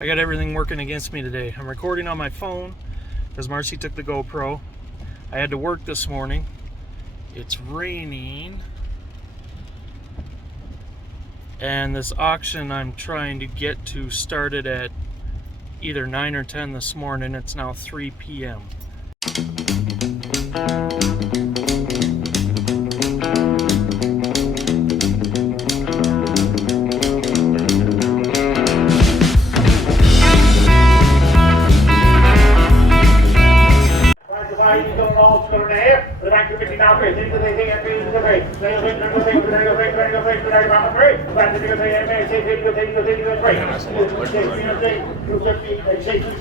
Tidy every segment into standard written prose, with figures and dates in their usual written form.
I got everything working against me today. I'm recording on my phone because Marcy took the GoPro. I had to work this morning. It's raining. And this auction I'm trying to get to started at either 9 or 10 this morning. It's now 3 p.m.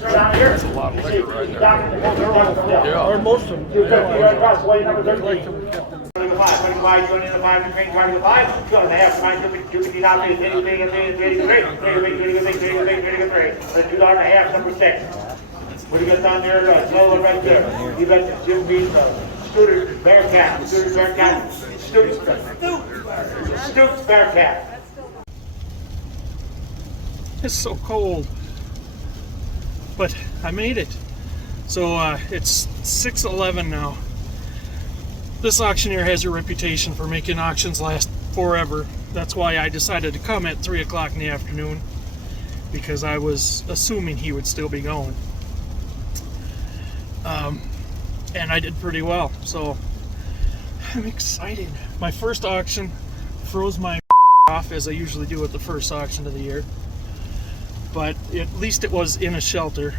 That's a lot of liquor right there. Yeah. Or most of them. 250 number 13. 25, 25, between 25, 2.5, 250 now, $2.50, number 6. What do you got down there? Lola right there. You got the Jim Beam, Scooter Bearcat, Stoots Bearcat. It's so cold, but I made it. So it's 6:11 now. This auctioneer has a reputation for making auctions last forever. That's why I decided to come at 3 o'clock in the afternoon, because I was assuming he would still be going. And I did pretty well, so I'm excited. My first auction froze my off, as I usually do at the first auction of the year, but at least it was in a shelter.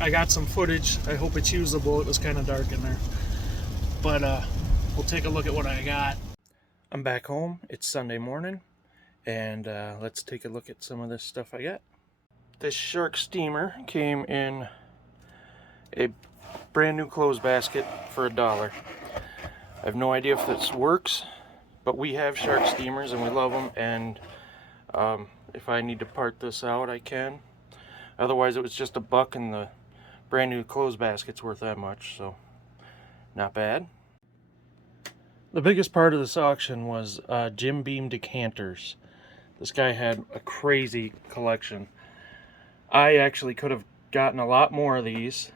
I got some footage. I hope it's usable. It was kind of dark in there, but we'll take a look at what I got. I'm back home. It's Sunday morning, and let's take a look at some of this stuff I got. This shark steamer came in a brand new clothes basket for $1. I have no idea if this works, but we have shark steamers and we love them, and if I need to part this out, I can. Otherwise, it was just $1 and the brand new clothes basket's worth that much, so not bad. The biggest part of this auction was Jim Beam decanters. This guy had a crazy collection. I actually could have gotten a lot more of these,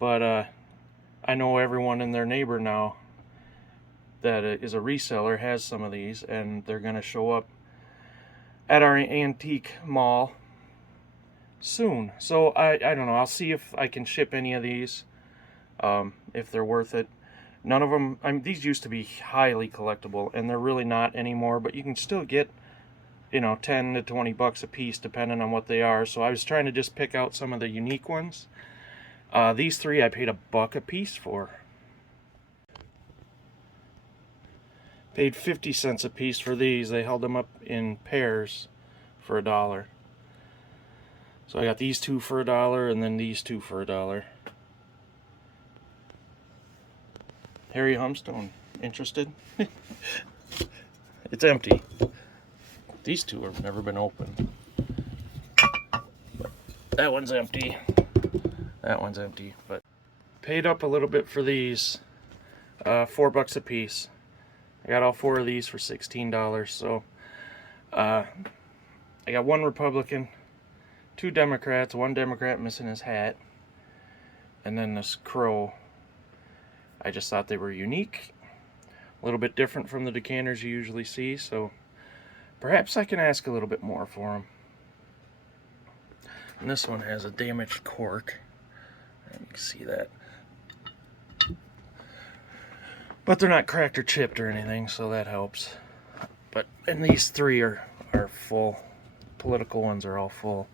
but I know everyone and their neighbor now that is a reseller has some of these, and they're going to show up at our antique mall soon. So I don't know. I'll see if I can ship any of these, if they're worth it. None of them, these used to be highly collectible, and they're really not anymore, but you can still get, 10 to 20 bucks a piece depending on what they are. So I was trying to just pick out some of the unique ones. These three I paid $1 a piece for. Paid 50 cents a piece for these. They held them up in pairs for $1. So I got these two for $1, and then these two for $1. Harry Humstone, interested? It's empty. These two have never been opened. That one's empty. That one's empty, but paid up a little bit for these. $4 a piece. I got all 4 of these for $16. So I got 1 Republican, 2 Democrats, 1 Democrat missing his hat, and then this crow. I just thought they were unique, a little bit different from the decanters you usually see, so perhaps I can ask a little bit more for them. And this one has a damaged cork. You can see that. But they're not cracked or chipped or anything, so that helps. And these 3 are full. Political ones are all full.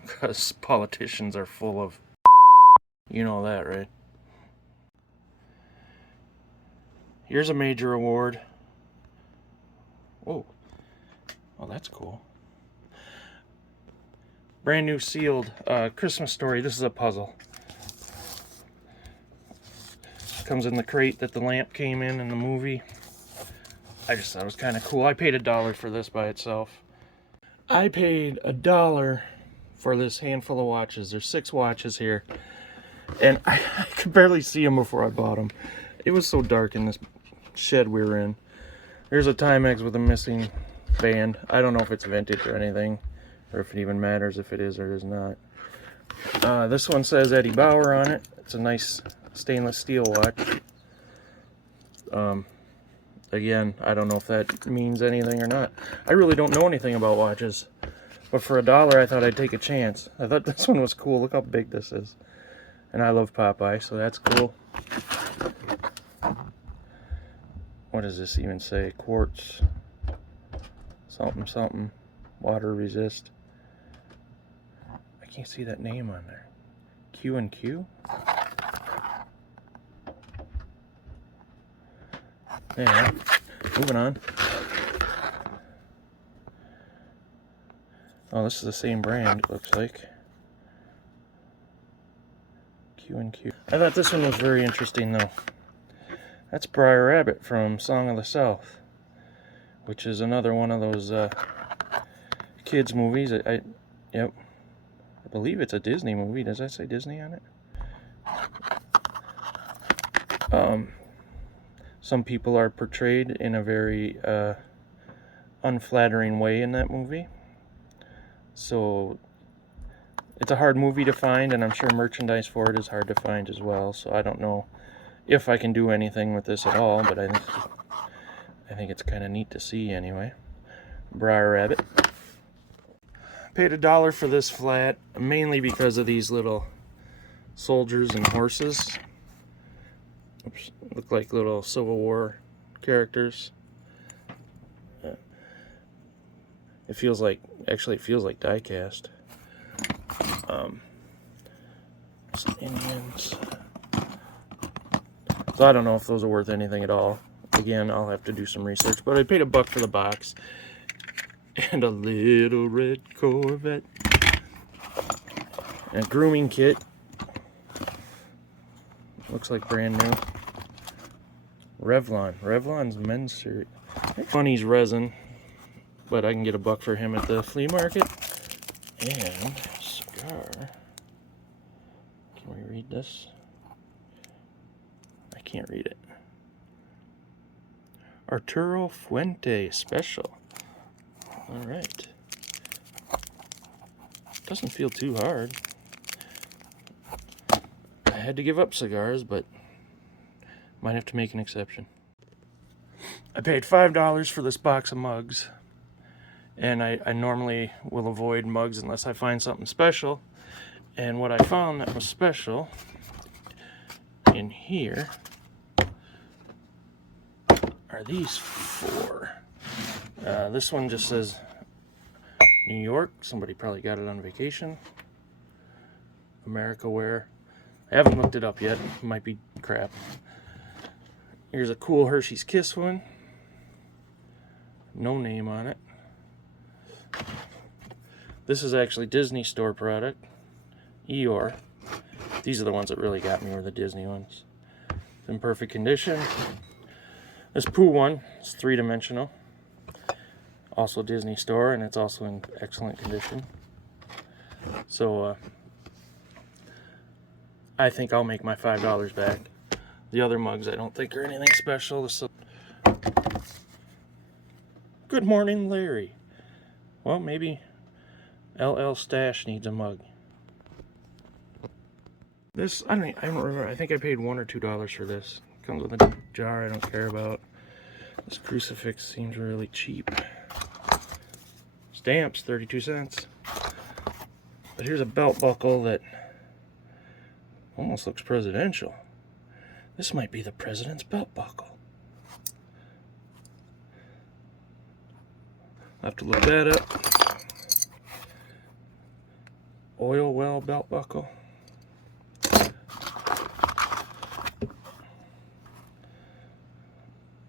Because politicians are full of... You know that, right? Here's a major award. Whoa. Oh, that's cool. Brand new sealed Christmas Story. This is a puzzle. Comes in the crate that the lamp came in the movie. I just thought it was kind of cool. I paid $1 for this by itself. I paid $1 for this handful of watches. There's 6 watches here, and I could barely see them before I bought them. It was so dark in this shed we were in. Here's a Timex with a missing band. I don't know if it's vintage or anything. or if it even matters if it is or is not. This one says Eddie Bauer on it. It's a nice stainless steel watch. Again, I don't know if that means anything or not. I really don't know anything about watches, but for $1 I thought I'd take a chance. I thought this one was cool. Look how big this is. And I love Popeye, so that's cool. What does this even say? Quartz something something, water resist. I can't see that name on there. Q&Q? Yeah, moving on. Oh, this is the same brand, it looks like. Q&Q. I thought this one was very interesting though. That's Briar Rabbit from Song of the South, which is another one of those kids movies. Yep, I believe it's a Disney movie. Does that say Disney on it? Some people are portrayed in a very unflattering way in that movie. So it's a hard movie to find, and I'm sure merchandise for it is hard to find as well. So I don't know if I can do anything with this at all, but I think it's kind of neat to see anyway. Briar Rabbit. Paid $1 for this flat, mainly because of these little soldiers and horses. Oops, look like little Civil War characters. It feels like, actually it feels like die cast. Some Indians. So I don't know if those are worth anything at all. Again, I'll have to do some research, but I paid $1 for the box. And a little red Corvette. And a grooming kit. Looks like brand new. Revlon. Revlon's men's shirt. Funny's resin, but I can get $1 for him at the flea market. And cigar. Can we read this? I can't read it. Arturo Fuente Special. Alright. Doesn't feel too hard. I had to give up cigars, but might have to make an exception. I paid $5 for this box of mugs. And I normally will avoid mugs unless I find something special. And what I found that was special in here are these 4. This one just says New York. Somebody probably got it on vacation. America Wear. I haven't looked it up yet. It might be crap. Here's a cool Hershey's Kiss one. No name on it. This is actually Disney Store product. Eeyore. These are the ones that really got me, were the Disney ones. It's in perfect condition. This Pooh one is 3-dimensional. Also Disney Store, and it's also in excellent condition. So I think I'll make my $5 back. The other mugs I don't think are anything special. Good morning, Larry. Well, maybe LL Stash needs a mug. This, I don't remember. I think I paid $1 or $2 for this. Comes with a jar I don't care about. This crucifix seems really cheap. Stamps, 32 cents. But here's a belt buckle that almost looks presidential. This might be the president's belt buckle. I'll have to look that up. Oil well belt buckle. I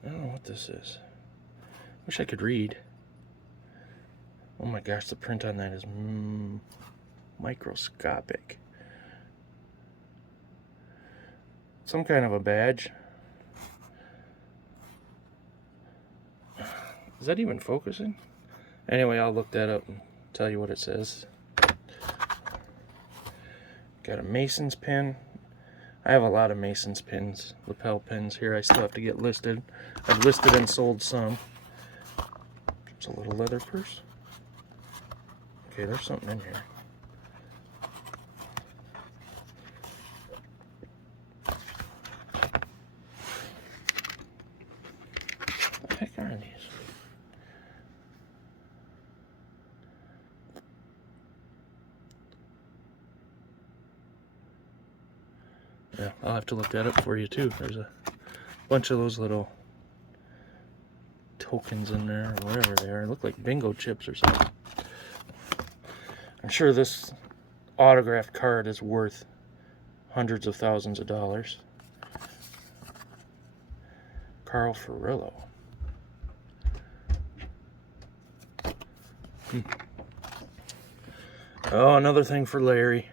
don't know what this is. Wish I could read. Oh my gosh, the print on that is microscopic. Some kind of a badge. Is that even focusing? Anyway, I'll look that up and tell you what it says. Got a Mason's pin. I have a lot of Mason's pins, lapel pins here. I still have to get listed. I've listed and sold some. There's a little leather purse. Okay, there's something in here. What the heck are these? Yeah, I'll have to look that up for you too. There's a bunch of those little tokens in there, or whatever they are. They look like bingo chips or something. I'm sure this autographed card is worth hundreds of thousands of dollars. Carl Ferrillo. Oh, another thing for Larry.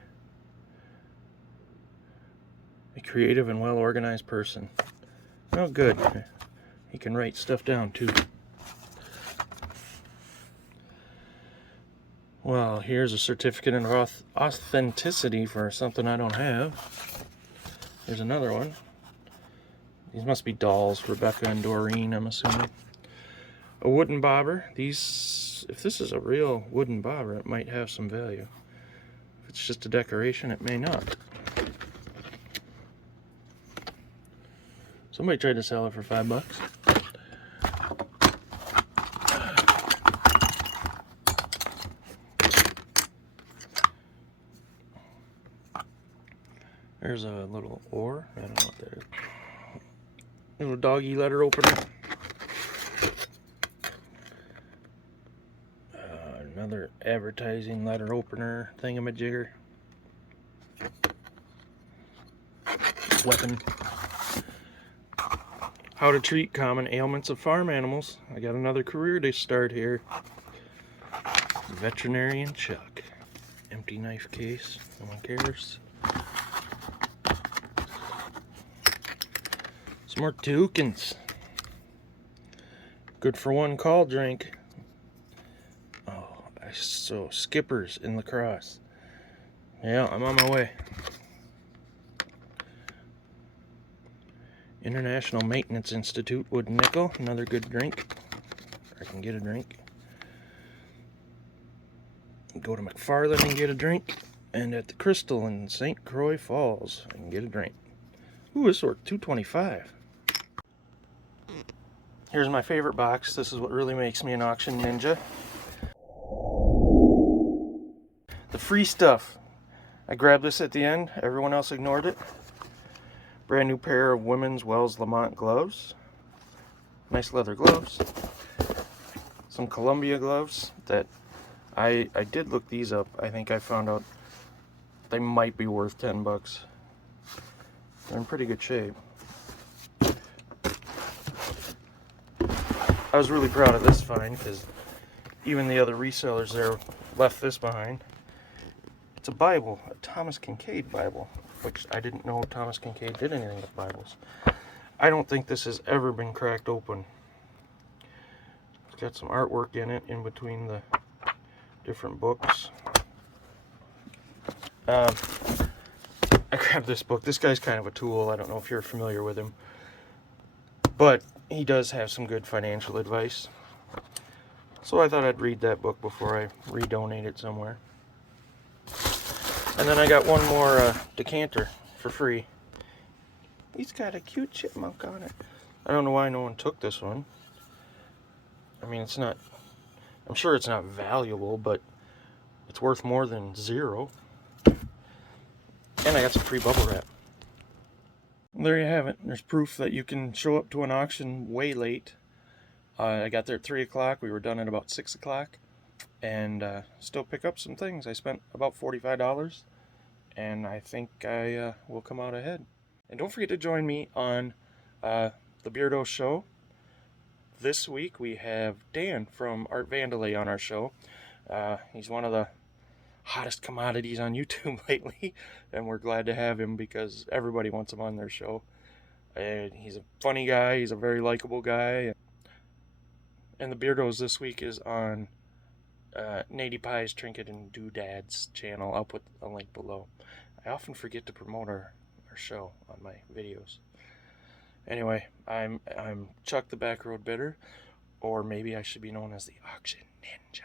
A creative and well-organized person. Oh, good. He can write stuff down, too. Well, here's a certificate of authenticity for something I don't have. Here's another one. These must be dolls, Rebecca and Doreen, I'm assuming. A wooden bobber. These, if this is a real wooden bobber, it might have some value. If it's just a decoration, it may not. Somebody tried to sell it for $5. There's a little oar. I don't know what that is. Little doggy letter opener. Another advertising letter opener thingamajigger. Weapon. How to treat common ailments of farm animals. I got another career to start here. Veterinarian Chuck. Empty knife case. No one cares. Some more tokens. Good for one call drink. Oh, so skippers in lacrosse. Yeah, I'm on my way. International Maintenance Institute wood nickel. Another good drink. I can get a drink. Go to McFarland and get a drink. And at the Crystal in St. Croix Falls, I can get a drink. Ooh, this is worth $2.25. Here's my favorite box. This is what really makes me an auction ninja. The free stuff. I grabbed this at the end. Everyone else ignored it. Brand new pair of women's Wells Lamont gloves. Nice leather gloves. Some Columbia gloves that I did look these up. I think I found out they might be worth $10. They're in pretty good shape. I was really proud of this find because even the other resellers there left this behind. It's a Bible, a Thomas Kincaid Bible, which I didn't know Thomas Kincaid did anything with Bibles. I don't think this has ever been cracked open. It's got some artwork in it in between the different books. I grabbed this book. This guy's kind of a tool. I don't know if you're familiar with him, but he does have some good financial advice. So I thought I'd read that book before I redonate it somewhere. And then I got one more decanter for free. He's got a cute chipmunk on it. I don't know why no one took this one. I mean, it's not, I'm sure it's not valuable, but it's worth more than zero. And I got some free bubble wrap. There you have it. There's proof that you can show up to an auction way late. I got there at 3 o'clock. We were done at about 6 o'clock. And still pick up some things. I spent about $45. And I think I will come out ahead. And don't forget to join me on the Beardos show. This week we have Dan from Art Vandelay on our show. He's one of the hottest commodities on YouTube lately, and we're glad to have him because everybody wants him on their show. And he's a funny guy, he's a very likable guy. And the Beardos this week is on Nady Pie's Trinket and Doodads channel. I'll put a link below. I often forget to promote our show on my videos. Anyway, I'm Chuck the Backroad Bidder, or maybe I should be known as the Auction Ninja.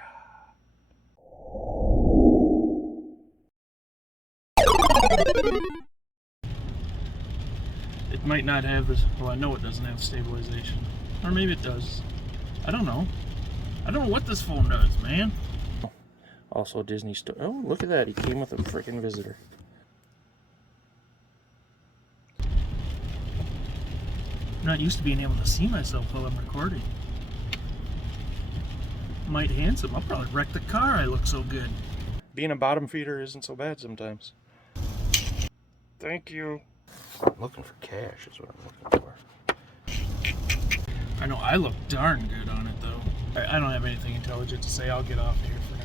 Might not have this. Well, I know it doesn't have stabilization. Or maybe it does. I don't know. I don't know what this phone does, man. Also, Disney store. Oh, look at that. He came with a freaking visitor. I'm not used to being able to see myself while I'm recording. Might handsome. I'll probably wreck the car. I look so good. Being a bottom feeder isn't so bad sometimes. Thank you. I'm looking for cash is what I'm looking for. I know I look darn good on it though. I don't have anything intelligent to say. I'll get off here for